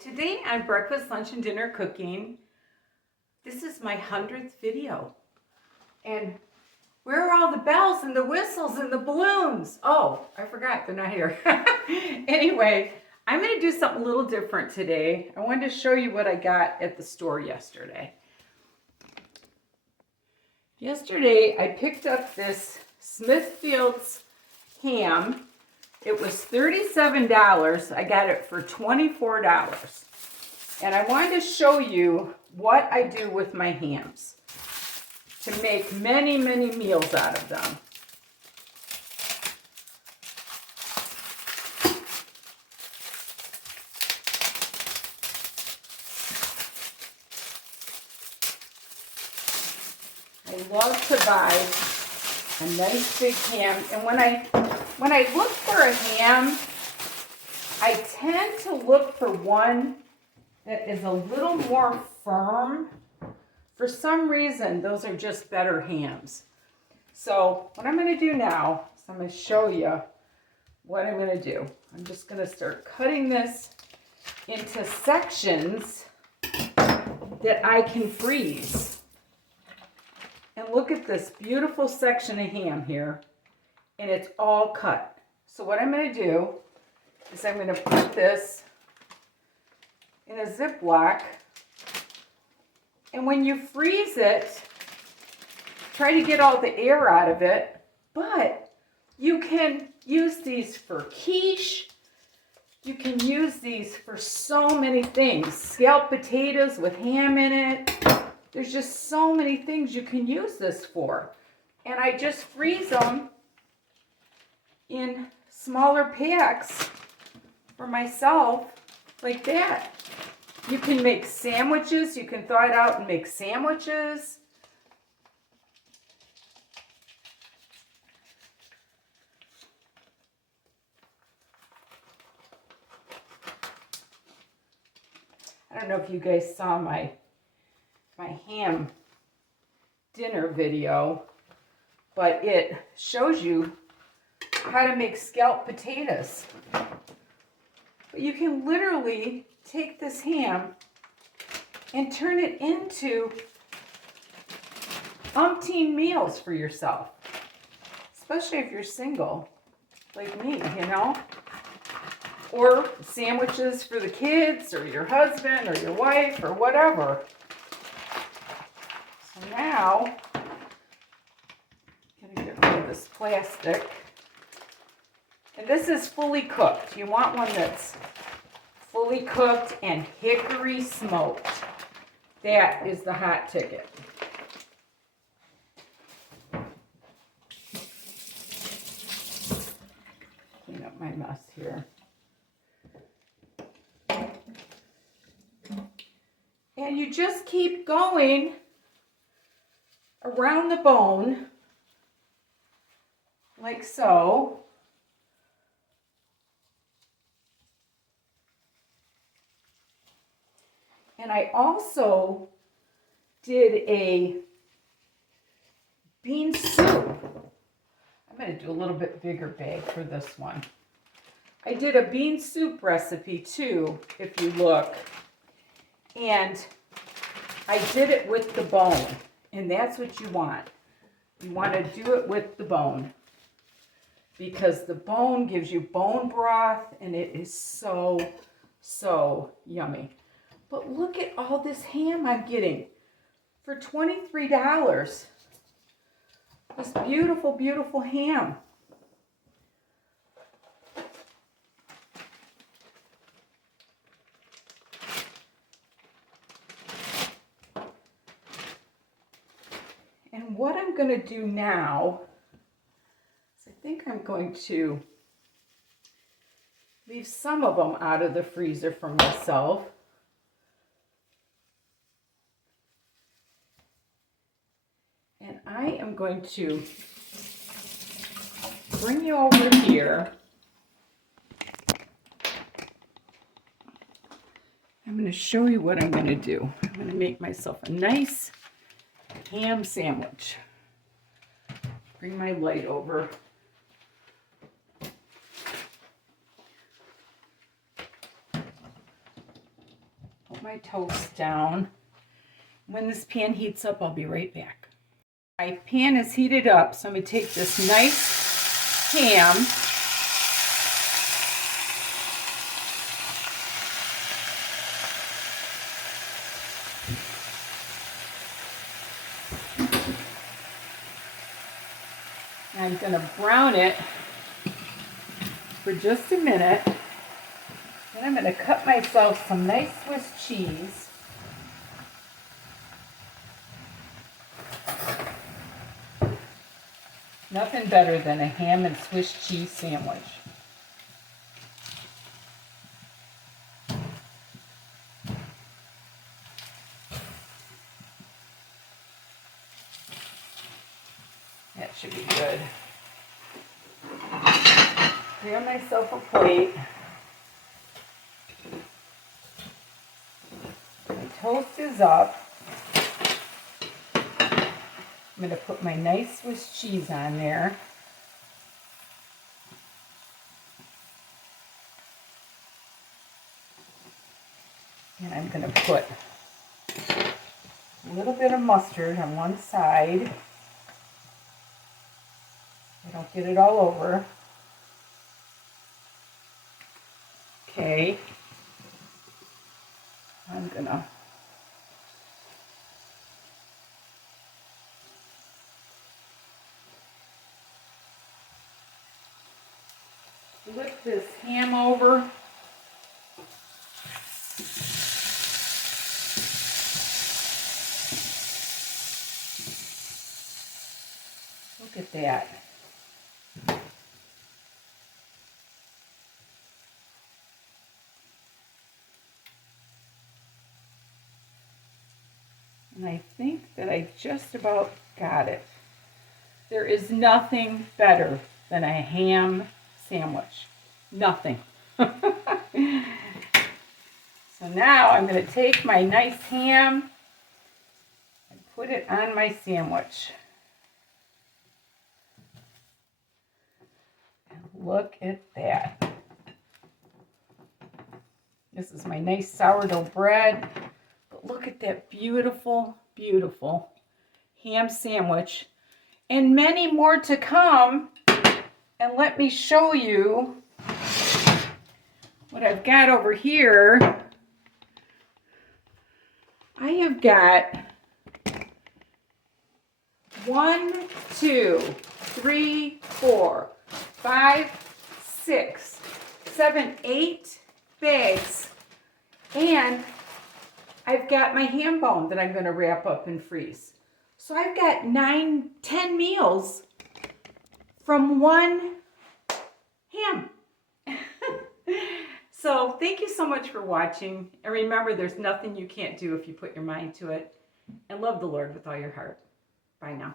Today on Breakfast, Lunch, and Dinner Cooking, this is my 100th video. And where are all the bells and the whistles and the balloons? Oh, I forgot, they're not here. Anyway, I'm going to do something a little different today. I wanted to show you what I got at the store yesterday. Yesterday, I picked up this Smithfield's ham. It was $37. I got it for $24. And I wanted to show you what I do with my hams to make many, many meals out of them. I love to buy a nice big ham, and when I look for a ham, I tend to look for one that is a little more firm. For some reason, those are just better hams. So what I'm going to do now is I'm going to show you what I'm going to do. I'm just going to start cutting this into sections that I can freeze. And look at this beautiful section of ham here. And it's all cut. So what I'm going to do is I'm going to put this in a Ziploc. And when you freeze it, try to get all the air out of it. But you can use these for quiche. You can use these for so many things. Scalloped potatoes with ham in it. There's just so many things you can use this for. And I just freeze them in smaller packs for myself, like that. You can make sandwiches. You can thaw it out and make sandwiches. I don't know if you guys saw my ham dinner video, but it shows you how to make scalloped potatoes. But you can literally take this ham and turn it into umpteen meals for yourself, especially if you're single like me, you know, or sandwiches for the kids or your husband or your wife or whatever. So now I'm gonna get rid of this plastic. And this is fully cooked. You want one that's fully cooked and hickory smoked. That is the hot ticket. Clean up my mess here. And you just keep going around the bone, like so. And I also did a bean soup. I'm going to do a little bit bigger bag for this one. I did a bean soup recipe too, if you look. And I did it with the bone. And that's what you want. You want to do it with the bone. Because the bone gives you bone broth and it is so, so yummy. But look at all this ham I'm getting for $23. This beautiful, beautiful ham. And what I'm going to do now is I think I'm going to leave some of them out of the freezer for myself. And I am going to bring you over here. I'm going to show you what I'm going to do. I'm going to make myself a nice ham sandwich. Bring my light over. put my toast down. When this pan heats up, I'll be right back. My pan is heated up, so I'm going to take this nice ham. I'm going to brown it for just a minute. Then I'm going to cut myself some nice Swiss cheese. Nothing better than a ham and Swiss cheese sandwich. That should be good. Grab myself a plate. My toast is up. I'm going to put my nice Swiss cheese on there. And I'm going to put a little bit of mustard on one side. I don't get it all over. Okay. I'm going to flip this ham over. Look at that. And I think that I just about got it. There is nothing better than a ham sandwich. Nothing. So now I'm going to take my nice ham and put it on my sandwich. And look at that. This is my nice sourdough bread. But look at that beautiful, beautiful ham sandwich. And many more to come. And let me show you what I've got over here. I have got 1, 2, 3, 4, 5, 6, 7, 8 bags. And I've got my ham bone that I'm going to wrap up and freeze. So I've got 9, 10 meals from one ham. So thank you so much for watching. And remember, there's nothing you can't do if you put your mind to it. And love the Lord with all your heart. Bye now.